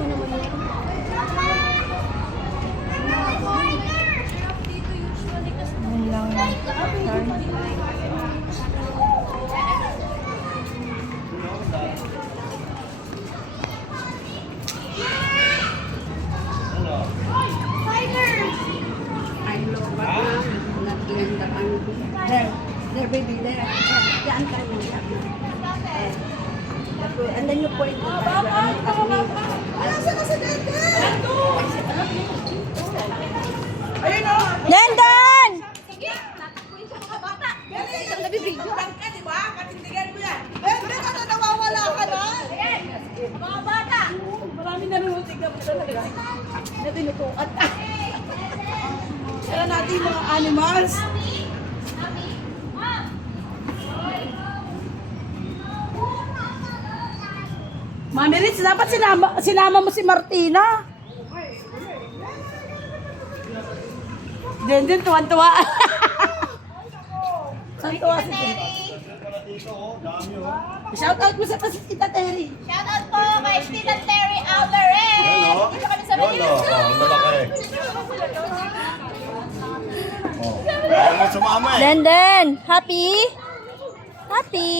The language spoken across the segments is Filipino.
mo naman yan. Yun lang yan. There, baby, there. Diyan tayo. And then you point to Dandan! Nabibigyo lang ka, di ba? Patindigan mo yan. Hindi ka na nawawala ka na. Mga bata. Marami nanonood. Tignan mo talaga. Na tinutukan ka. Kaya natin yung mga animals. Mami Ritz, dapat sinama mo si Martina. Din, tuwan-tuwa. Tuwan-tuwa si Din. Shout out mo sa Tita Terry. Shout out po kay Tita Terry Alvarez. Dito kami sa Manila. Dandan! Happy? Happy!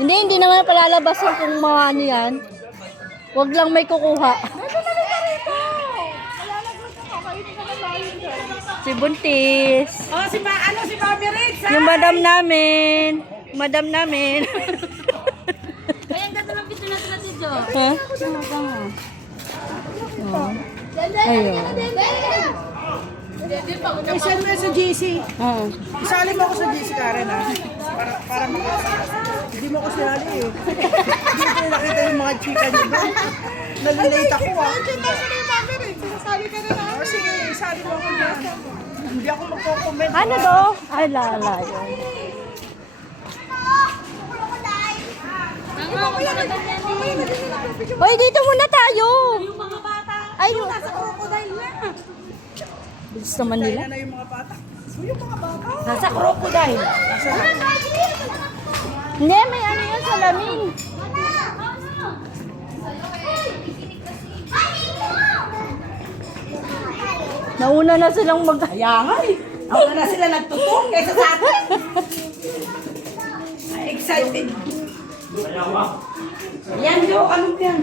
Hindi naman palalabasan kung mga ano yan. Huwag lang may kukuha. Si Buntis. Oh, si Mami Ritz. Yung madam namin. Madam namin. Ay, ang ganda ng pito natin natin dito. Ha? Oh. Ayun. Isend mo sa GC. Oo. Isali mo ako sa GC, Karen, ha? Para hindi mo ako sinali, eh. Hindi ko nakita yung mga chika niyo doon. Nalilate ako, ha? Sinasali ka na, ha? Sige, isali mo ako dyan. Hindi ako magko-comment. Ano do? Ay, lala. Hoy, dito muna tayo. Yung mga bata. Ay, Nasa crocodile na. bilis naman nila. Kaya na yung mga bata. So, yung mga bata. Nasa crocodile. Hindi, may ano yun sa lamin. Nauna na silang mag... Kaya nga, eh. Ako na sila nagtutong kaysa sa atin. Excited. Yan, yo. Anong yan?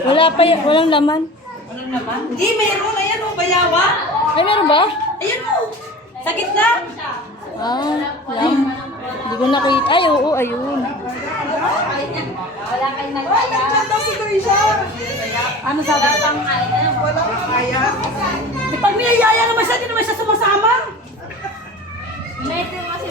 Wala pa yan, walang laman. Anong naman? Hindi, meron. Ayan, oh, bayawa. Ay, meron ba? Ayan, oh. Sa gitna. Lam. Hindi ko nakita. Ay, oo, ayun. Wala kayong nagkaya. Nandiyan daw si Gracia. Ano sabi? Wala kang kaya. Pag niyayaya naman siya, di naman siya sumasama. Medyo kasi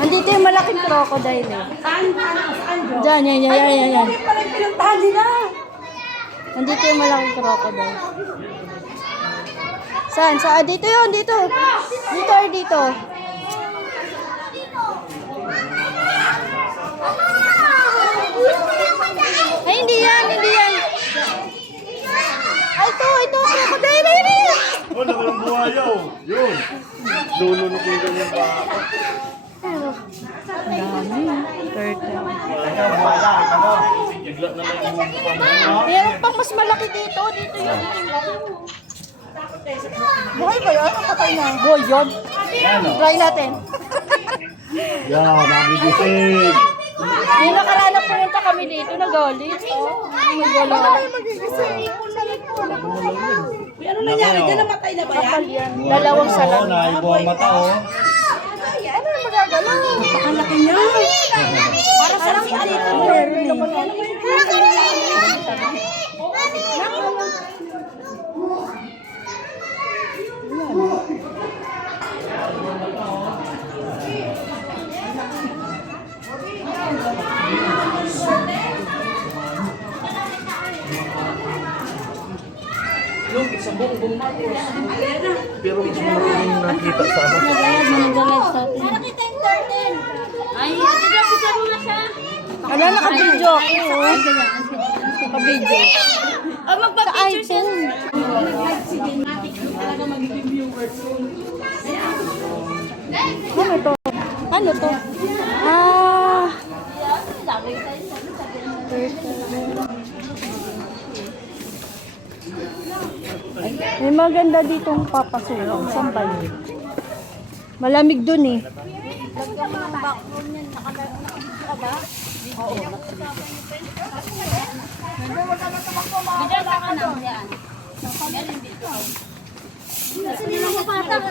Andito yung malaking crocodile eh. Saan? Saan, Jo? Diyan, yan. Ay, pala yung pinuntahan nila. Andito yung malaking crocodile. Saan? Saan? Dito yun, dito. Dito or dito? Ay, hindi yan. Ay, ito, crocodile. Ayun. Oh, nakalang buhayaw. Yun. Lulunok yung ganyan ba? Ang dami. Turtle. Kanya, buhaya. Ano? Bigla na lang yung Meron pang mas malaki dito. Dito yun. Buhay ba yun? Patay na. Buhay yun. Yan, o. Try natin. Yan, nagigising. Yung nakaraan na pumunta kami dito, nagalit. May wala. Uy, ano nangyari? Diyan namatay na ba yan? Dalawang Oo, salam. naibo ang mata, oh. Ano yung magagalaw? Ang laki niya. Para sa si Alito. Pero hindi mo rin nakita sa ano. nakita yung turtle. Ay, picture mo na siya. Wala, naka-video ako. Naka-video. Oh, magpa-picture siya. Talaga magiging viewers. Ano ito? Ano to? Ah, may maganda ditong papasukan. Saan ba yun? Malamig dun eh.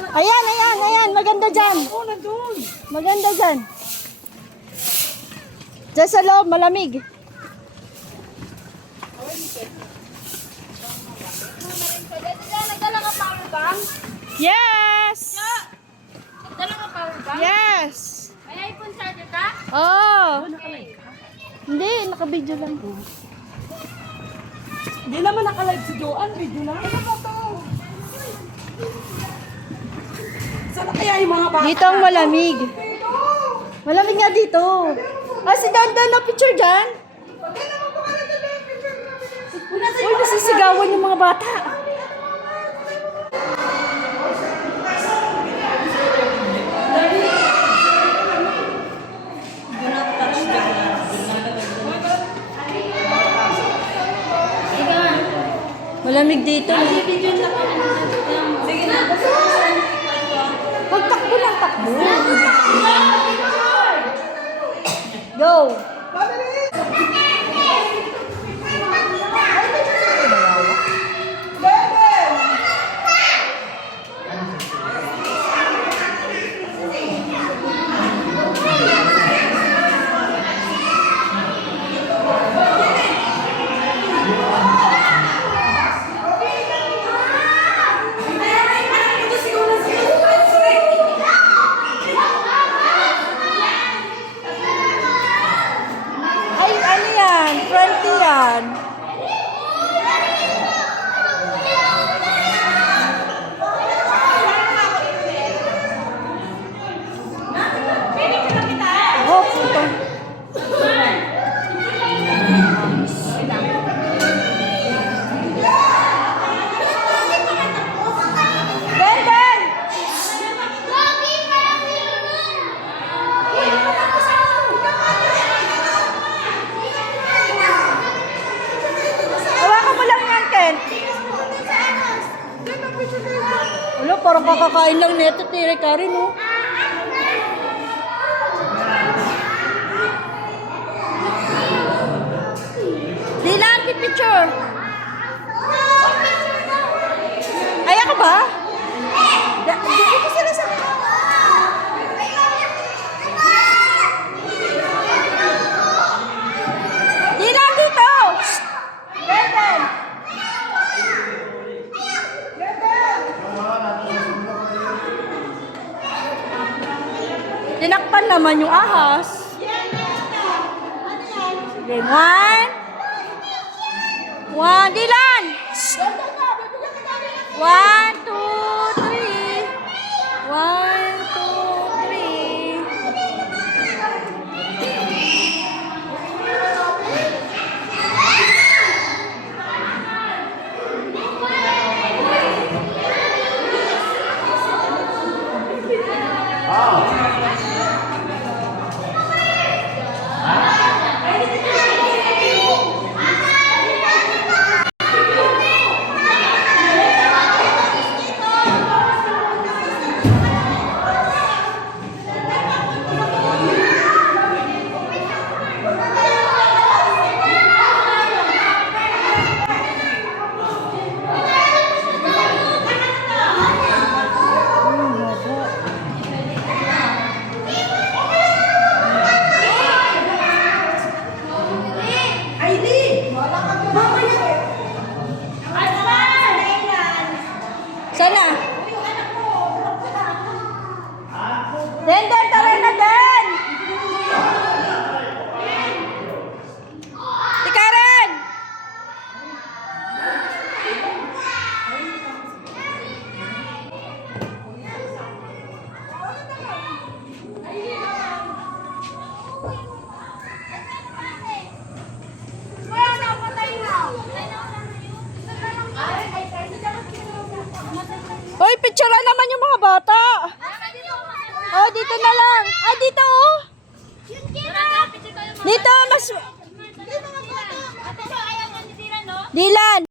Ayan, ayan, ayan. Maganda dyan. Maganda dyan. Dyan sa loob, malamig. Nagdala ka power bank? Yes! Nagdala ka power bank? Yes! May iPhone charger ka? Oh! Hindi, nakabidyo lang. Hindi naman nakalive si Joanne, video lang. Ano ba to? Sana kaya yung mga bata? Dito ang malamig. Malamig nga dito. Ah, si Dandan na picture dyan. Uy, nasisigawan yung mga bata. Malamig dito. Sige na. Huwag takbo lang, takbo. Go! Ay, ano yan? Friendly yan. Oh, puto. Ben, Ben! Hawakan mo lang yan, Ken. Wala, parang kakakain lang neto, tire ka rin, oh. Dilan, picture. Ay, ako ba? Dito sila sa... Dilan, dito! Beten! Tinakpan naman yung ahas. Sige, one, Dilan! 1, 2, 3. 1, 2, 3. Sana? Den, tara na, Den! Si Karen! Hoy, picture naman yung mga bata. Oh, dito na lang. Ah, dito oh. Dito, mas... Ate, ayaw niya ni Dilan, no? Dilan.